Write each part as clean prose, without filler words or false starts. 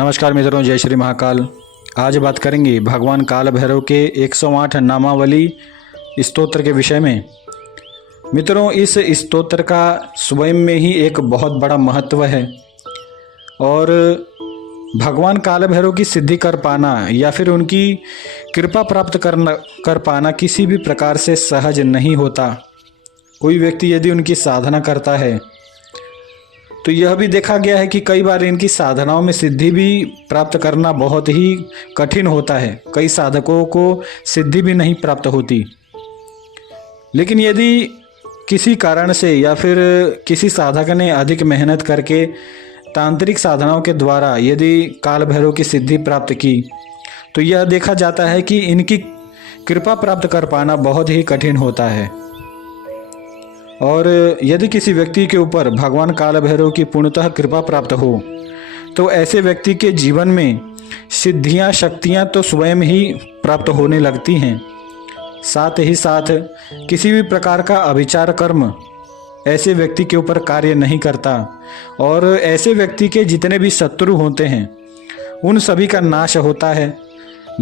नमस्कार मित्रों, जय श्री महाकाल। आज बात करेंगे भगवान काल भैरव के 108 नामावली स्तोत्र के विषय में। मित्रों, इस स्तोत्र का स्वयं में ही एक बहुत बड़ा महत्व है और भगवान काल भैरव की सिद्धि कर पाना या फिर उनकी कृपा प्राप्त कर पाना किसी भी प्रकार से सहज नहीं होता। कोई व्यक्ति यदि उनकी साधना करता है तो यह भी देखा गया है कि कई बार इनकी साधनाओं में सिद्धि भी प्राप्त करना बहुत ही कठिन होता है। कई साधकों को सिद्धि भी नहीं प्राप्त होती। लेकिन यदि किसी कारण से या फिर किसी साधक ने अधिक मेहनत करके तांत्रिक साधनाओं के द्वारा यदि काल भैरव की सिद्धि प्राप्त की तो यह देखा जाता है कि इनकी कृपा प्राप्त कर पाना बहुत ही कठिन होता है। और यदि किसी व्यक्ति के ऊपर भगवान काल भैरव की पूर्णतः कृपा प्राप्त हो तो ऐसे व्यक्ति के जीवन में सिद्धियां शक्तियां तो स्वयं ही प्राप्त होने लगती हैं। साथ ही साथ किसी भी प्रकार का अभिचार कर्म ऐसे व्यक्ति के ऊपर कार्य नहीं करता और ऐसे व्यक्ति के जितने भी शत्रु होते हैं उन सभी का नाश होता है।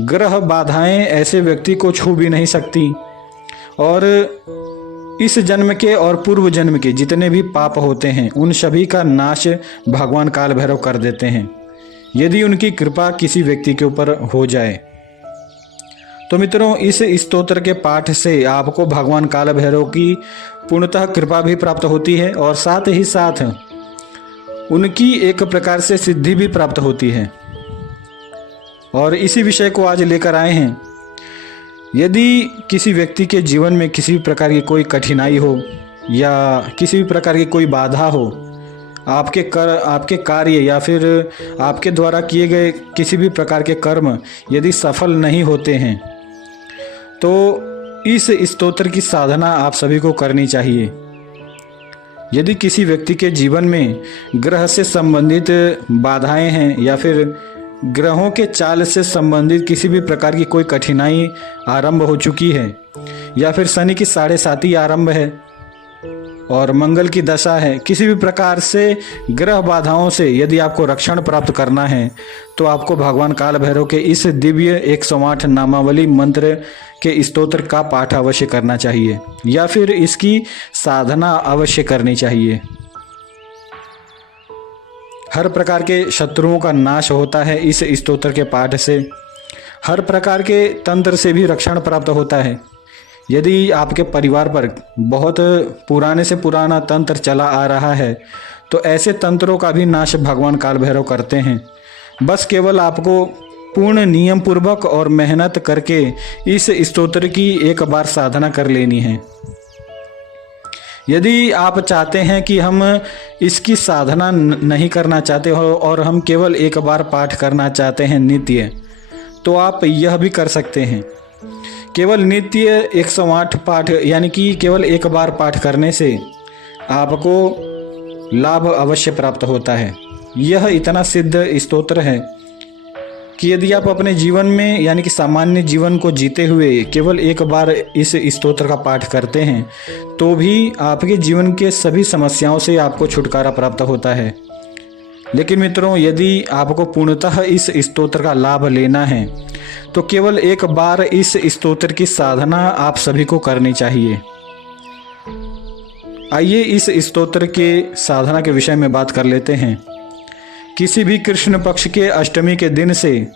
ग्रह बाधाएं ऐसे व्यक्ति को छू भी नहीं सकती और इस जन्म के और पूर्व जन्म के जितने भी पाप होते हैं उन सभी का नाश भगवान काल भैरव कर देते हैं यदि उनकी कृपा किसी व्यक्ति के ऊपर हो जाए। तो मित्रों, इस स्तोत्र के पाठ से आपको भगवान काल भैरव की पूर्णतः कृपा भी प्राप्त होती है और साथ ही साथ उनकी एक प्रकार से सिद्धि भी प्राप्त होती है। और इसी विषय को आज लेकर आए हैं। यदि किसी व्यक्ति के जीवन में किसी भी प्रकार की कोई कठिनाई हो या किसी भी प्रकार की कोई बाधा हो, आपके कार्य या फिर आपके द्वारा किए गए किसी भी प्रकार के कर्म यदि सफल नहीं होते हैं तो इस स्तोत्र की साधना आप सभी को करनी चाहिए। यदि किसी व्यक्ति के जीवन में ग्रह से संबंधित बाधाएं हैं या फिर ग्रहों के चाल से संबंधित किसी भी प्रकार की कोई कठिनाई आरंभ हो चुकी है या फिर शनि की 7.5 आरंभ है और मंगल की दशा है, किसी भी प्रकार से ग्रह बाधाओं से यदि आपको रक्षण प्राप्त करना है तो आपको भगवान काल भैरव के इस दिव्य 108 नामावली मंत्र के स्तोत्र का पाठ अवश्य करना चाहिए या फिर इसकी साधना अवश्य करनी चाहिए। हर प्रकार के शत्रुओं का नाश होता है इस स्तोत्र के पाठ से। हर प्रकार के तंत्र से भी रक्षण प्राप्त होता है। यदि आपके परिवार पर बहुत पुराने से पुराना तंत्र चला आ रहा है तो ऐसे तंत्रों का भी नाश भगवान काल भैरव करते हैं। बस केवल आपको पूर्ण नियम पूर्वक और मेहनत करके इस स्तोत्र की एक बार साधना कर लेनी है। यदि आप चाहते हैं कि हम इसकी साधना नहीं करना चाहते हो और हम केवल एक बार पाठ करना चाहते हैं नित्य, तो आप यह भी कर सकते हैं। केवल नित्य 108 पाठ यानी कि केवल एक बार पाठ करने से आपको लाभ अवश्य प्राप्त होता है। यह इतना सिद्ध स्तोत्र है कि यदि आप अपने जीवन में यानी कि सामान्य जीवन को जीते हुए केवल एक बार इस स्तोत्र का पाठ करते हैं तो भी आपके जीवन के सभी समस्याओं से आपको छुटकारा प्राप्त होता है। लेकिन मित्रों, यदि आपको पूर्णतः इस स्तोत्र का लाभ लेना है तो केवल एक बार इस स्तोत्र की साधना आप सभी को करनी चाहिए। आइए इस स्तोत्र के साधना के विषय में बात कर लेते हैं। किसी भी कृष्ण पक्ष के अष्टमी के दिन से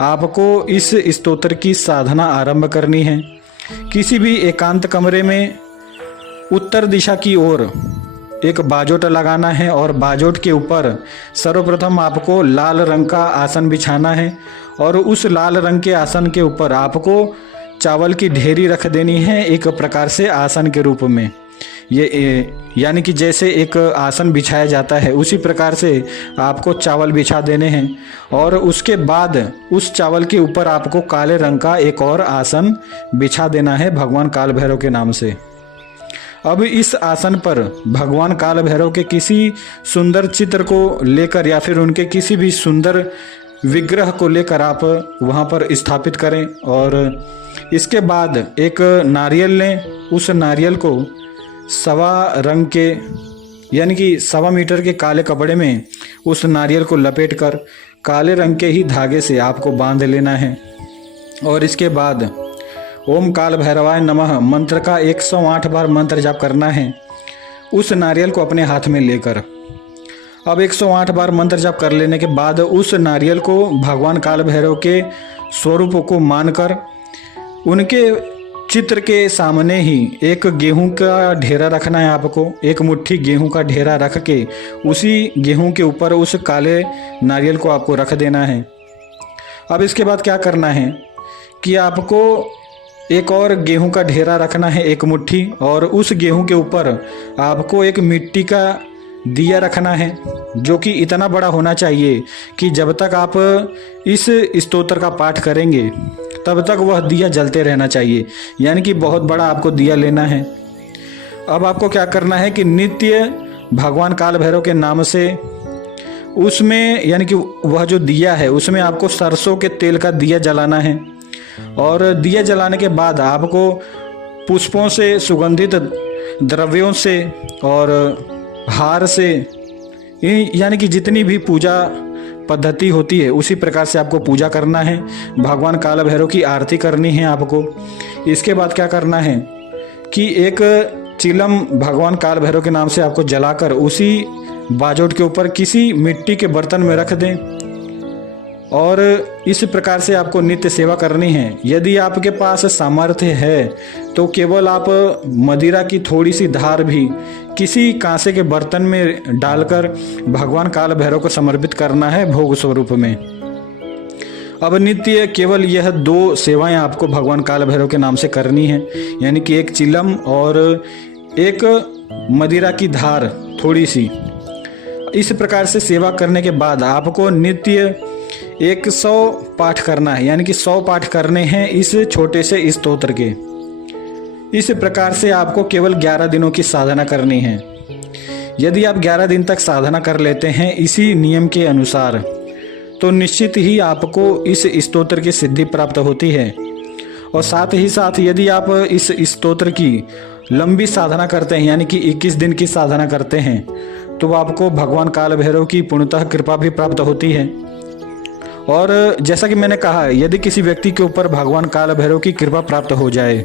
आपको इस स्तोत्र की साधना आरंभ करनी है। किसी भी एकांत कमरे में उत्तर दिशा की ओर एक बाजोट लगाना है और बाजोट के ऊपर सर्वप्रथम आपको लाल रंग का आसन बिछाना है और उस लाल रंग के आसन के ऊपर आपको चावल की ढेरी रख देनी है एक प्रकार से आसन के रूप में। ये यानी कि जैसे एक आसन बिछाया जाता है उसी प्रकार से आपको चावल बिछा देने हैं और उसके बाद उस चावल के ऊपर आपको काले रंग का एक और आसन बिछा देना है भगवान काल भैरव के नाम से। अब इस आसन पर भगवान काल भैरव के किसी सुंदर चित्र को लेकर या फिर उनके किसी भी सुंदर विग्रह को लेकर आप वहाँ पर स्थापित करें और इसके बाद एक नारियल लें। उस नारियल को सवा रंग के यानी कि 1.25 मीटर के काले कपड़े में उस नारियल को लपेटकर काले रंग के ही धागे से आपको बांध लेना है। और इसके बाद ओम काल भैरवाय नमः मंत्र का 108 बार मंत्र जाप करना है उस नारियल को अपने हाथ में लेकर। अब 108 बार मंत्र जाप कर लेने के बाद उस नारियल को भगवान काल भैरव के स्वरूप को मानकर उनके चित्र के सामने ही एक गेहूं का ढेरा रखना है आपको। एक मुट्ठी गेहूं का ढेरा रख के उसी गेहूं के ऊपर उस काले नारियल को आपको रख देना है। अब इसके बाद क्या करना है कि आपको एक और गेहूं का ढेरा रखना है, एक मुट्ठी, और उस गेहूं के ऊपर आपको एक मिट्टी का दिया रखना है जो कि इतना बड़ा होना चाहिए कि जब तक आप इस स्तोत्र का पाठ करेंगे तब तक वह दिया जलते रहना चाहिए, यानी कि बहुत बड़ा आपको दिया लेना है। अब आपको क्या करना है कि नित्य भगवान काल भैरव के नाम से उसमें, यानी कि वह जो दिया है उसमें आपको सरसों के तेल का दिया जलाना है। और दिया जलाने के बाद आपको पुष्पों से, सुगंधित द्रव्यों से और हार से, यानी कि जितनी भी पूजा पद्धति होती है उसी प्रकार से आपको पूजा करना है। भगवान काल भैरव की आरती करनी है आपको। इसके बाद क्या करना है कि एक चिलम भगवान काल भैरव के नाम से आपको जलाकर उसी बाजोट के ऊपर किसी मिट्टी के बर्तन में रख दें और इस प्रकार से आपको नित्य सेवा करनी है। यदि आपके पास सामर्थ्य है तो केवल आप मदिरा की थोड़ी सी धार भी किसी कांसे के बर्तन में डालकर भगवान काल भैरव को समर्पित करना है भोग स्वरूप में। अब नित्य केवल यह 2 सेवाएं आपको भगवान काल भैरव के नाम से करनी है, यानी कि एक चिलम और एक मदिरा की धार थोड़ी सी। इस प्रकार से सेवा करने के बाद आपको नित्य 100 पाठ करना है, यानी कि 100 पाठ करने हैं इस छोटे से स्तोत्र के। इस प्रकार से आपको केवल 11 दिनों की साधना करनी है। यदि आप 11 दिन तक साधना कर लेते हैं इसी नियम के अनुसार तो निश्चित ही आपको इस स्तोत्र की सिद्धि प्राप्त होती है। और साथ ही साथ यदि आप इस स्तोत्र की लंबी साधना करते हैं, यानी कि 21 दिन की साधना करते हैं, तो आपको भगवान काल भैरव की पूर्णतः कृपा भी प्राप्त होती है। और जैसा कि मैंने कहा, यदि किसी व्यक्ति के ऊपर भगवान काल भैरव की कृपा प्राप्त हो जाए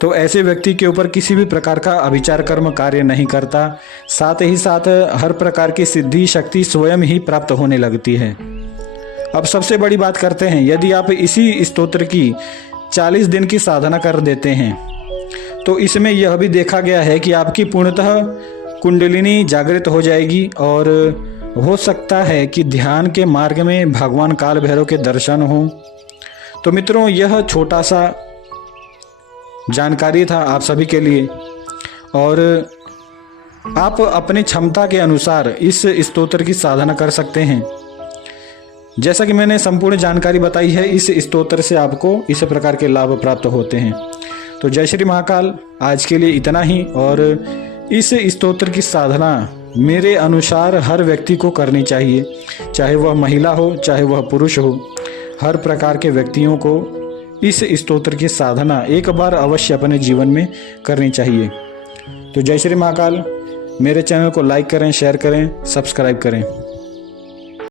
तो ऐसे व्यक्ति के ऊपर किसी भी प्रकार का अभिचार कर्म कार्य नहीं करता। साथ ही साथ हर प्रकार की सिद्धि शक्ति स्वयं ही प्राप्त होने लगती है। अब सबसे बड़ी बात करते हैं, यदि आप इसी स्तोत्र की 40 दिन की साधना कर देते हैं तो इसमें यह भी देखा गया है कि आपकी पूर्णतः कुंडलिनी जागृत हो जाएगी और हो सकता है कि ध्यान के मार्ग में भगवान काल भैरव के दर्शन हो। तो मित्रों, यह छोटा सा जानकारी था आप सभी के लिए और आप अपनी क्षमता के अनुसार इस स्तोत्र की साधना कर सकते हैं। जैसा कि मैंने संपूर्ण जानकारी बताई है, इस स्तोत्र से आपको इस प्रकार के लाभ प्राप्त होते हैं। तो जय श्री महाकाल, आज के लिए इतना ही। और इस स्तोत्र की साधना मेरे अनुसार हर व्यक्ति को करनी चाहिए, चाहे वह महिला हो चाहे वह पुरुष हो। हर प्रकार के व्यक्तियों को इस स्तोत्र की साधना एक बार अवश्य अपने जीवन में करनी चाहिए। तो जय श्री महाकाल। मेरे चैनल को लाइक करें, शेयर करें, सब्सक्राइब करें।